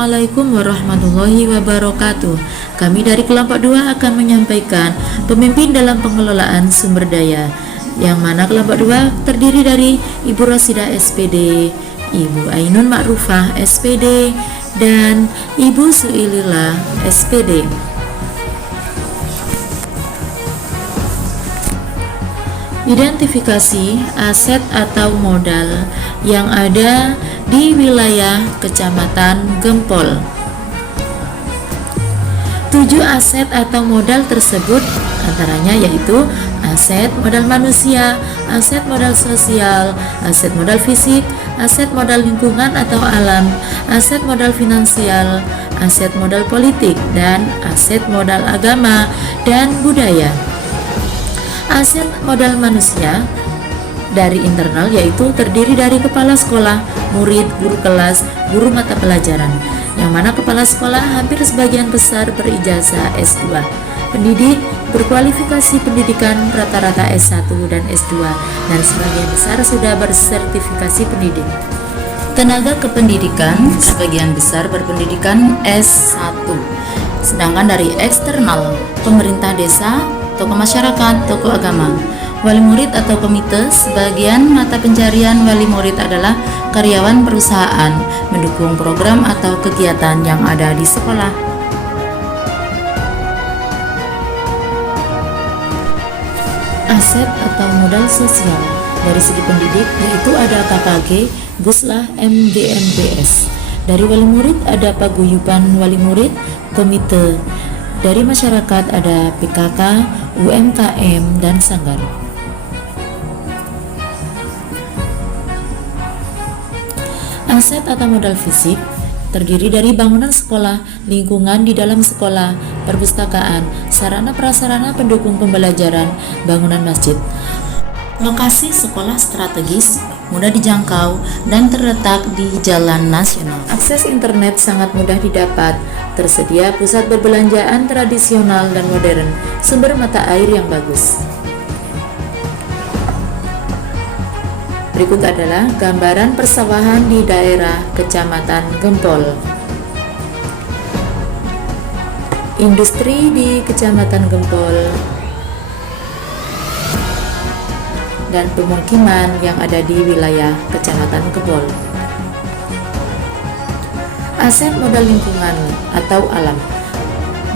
Assalamualaikum warahmatullahi wabarakatuh. Kami dari kelompok 2 akan menyampaikan pemimpin dalam pengelolaan sumber daya, yang mana kelompok 2 terdiri dari Ibu Rosidah SPD, Ibu Ainun Ma'rufah SPD, dan Ibu Suilila SPD. Identifikasi aset atau modal yang ada di wilayah Kecamatan Gempol. 7 aset atau modal tersebut antaranya yaitu aset modal manusia, aset modal sosial, aset modal fisik, aset modal lingkungan atau alam, aset modal finansial, aset modal politik, dan aset modal agama dan budaya. Aset modal manusia dari internal yaitu terdiri dari kepala sekolah, murid, guru kelas, guru mata pelajaran, yang mana kepala sekolah hampir sebagian besar berijazah S2. Pendidik berkualifikasi pendidikan rata-rata S1 dan S2, dan sebagian besar sudah bersertifikasi pendidik. Tenaga kependidikan sebagian besar berpendidikan S1. Sedangkan dari eksternal, pemerintah desa, tokoh masyarakat, tokoh agama, wali murid atau komite, sebagian mata pencarian wali murid adalah karyawan perusahaan, mendukung program atau kegiatan yang ada di sekolah. Aset atau modal sosial dari segi pendidik yaitu ada KKG, Guslah, MDMBS. Dari wali murid ada paguyuban wali murid, komite. Dari masyarakat ada PKK, UMKM, dan sanggar. Aset atau modal fisik terdiri dari bangunan sekolah, lingkungan di dalam sekolah, perpustakaan, sarana prasarana pendukung pembelajaran, bangunan masjid. Lokasi sekolah strategis, mudah dijangkau, dan terletak di jalan nasional. Akses internet sangat mudah didapat, tersedia pusat perbelanjaan tradisional dan modern, sumber mata air yang bagus. Berikut adalah gambaran persawahan di daerah Kecamatan Gempol. Industri di Kecamatan Gempol dan pemukiman yang ada di wilayah Kecamatan Gempol. Aset modal lingkungan atau alam.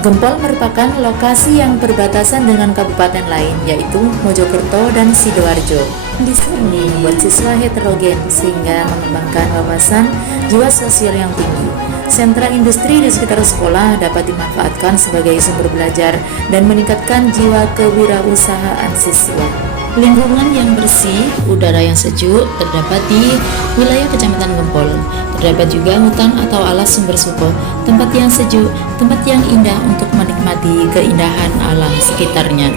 Gempol merupakan lokasi yang berbatasan dengan kabupaten lain yaitu Mojokerto dan Sidoarjo. Kondisi ini membuat siswa heterogen sehingga mengembangkan wawasan jiwa sosial yang tinggi. Sentra industri di sekitar sekolah dapat dimanfaatkan sebagai sumber belajar dan meningkatkan jiwa kewirausahaan siswa. Lingkungan yang bersih, udara yang sejuk terdapat di wilayah Kecamatan Gempol. Terdapat juga hutan atau alas sumber suko, tempat yang sejuk, tempat yang indah untuk menikmati keindahan alam sekitarnya.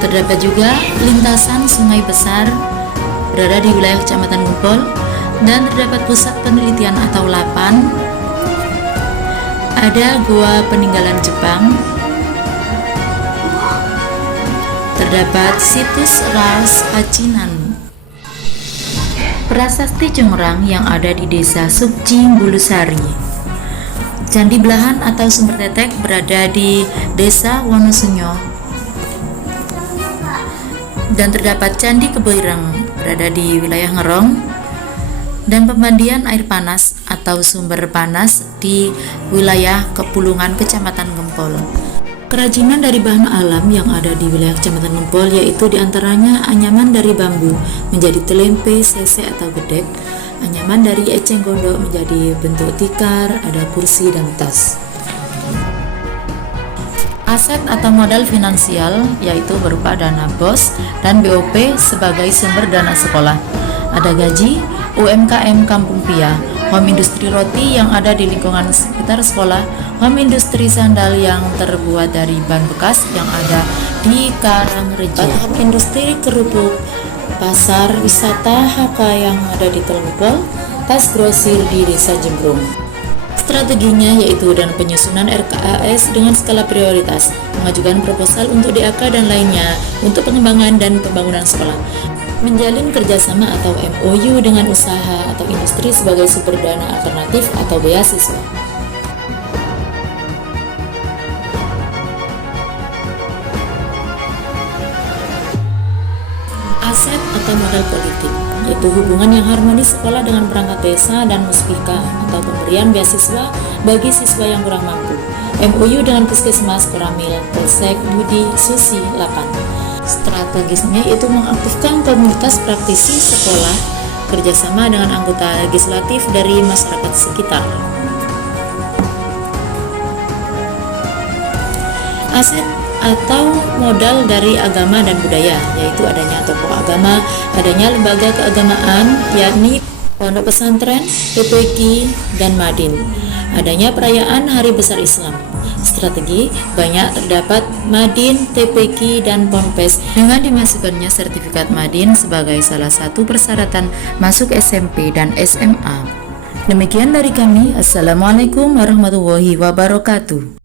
Terdapat juga lintasan sungai besar berada di wilayah Kecamatan Gempol, dan terdapat pusat penelitian atau LAPAN. Ada gua peninggalan Jepang, terdapat situs Ras Pacinan, prasasti Jongrang yang ada di desa Sukji Bulusari, Candi Belahan atau Sumber Tetek berada di desa Wonosunyo, dan terdapat Candi Keboireng berada di wilayah Ngerong, dan pemandian air panas atau sumber panas di wilayah Kepulungan Kecamatan Gempol. Kerajinan dari bahan alam yang ada di wilayah Kecamatan Gempol yaitu diantaranya anyaman dari bambu menjadi telempe, sese atau gedek, anyaman dari eceng gondok menjadi bentuk tikar, ada kursi dan tas. Aset atau modal finansial yaitu berupa dana BOS dan BOP sebagai sumber dana sekolah. Ada gaji, UMKM Kampung Pia, home industri roti yang ada di lingkungan sekitar sekolah, home industri sandal yang terbuat dari ban bekas yang ada di Karangrejo, home industri kerupuk, pasar wisata HK yang ada di Telukol, tas grosir di Desa Jembrung. Strateginya yaitu dan penyusunan RKAS dengan skala prioritas, mengajukan proposal untuk DAK dan lainnya untuk pengembangan dan pembangunan sekolah. Menjalin kerjasama atau MOU dengan usaha atau industri sebagai sumber dana alternatif atau beasiswa. Aset atau modal politik, yaitu hubungan yang harmonis sekolah dengan perangkat desa dan muspika atau pemberian beasiswa bagi siswa yang kurang mampu. MOU dengan puskesmas, koramil, polsek, budi, susi, lapan. Strategisnya yaitu mengaktifkan komunitas praktisi sekolah, kerjasama dengan anggota legislatif dari masyarakat sekitar. Aset atau modal dari agama dan budaya, yaitu adanya tokoh agama, adanya lembaga keagamaan, yakni pondok pesantren, PPQ, dan Madin, adanya perayaan Hari Besar Islam. Strategi, banyak terdapat Madin, TPQ, dan Ponpes dengan dimasukkannya sertifikat Madin sebagai salah satu persyaratan masuk SMP dan SMA. Demikian dari kami. Assalamualaikum warahmatullahi wabarakatuh.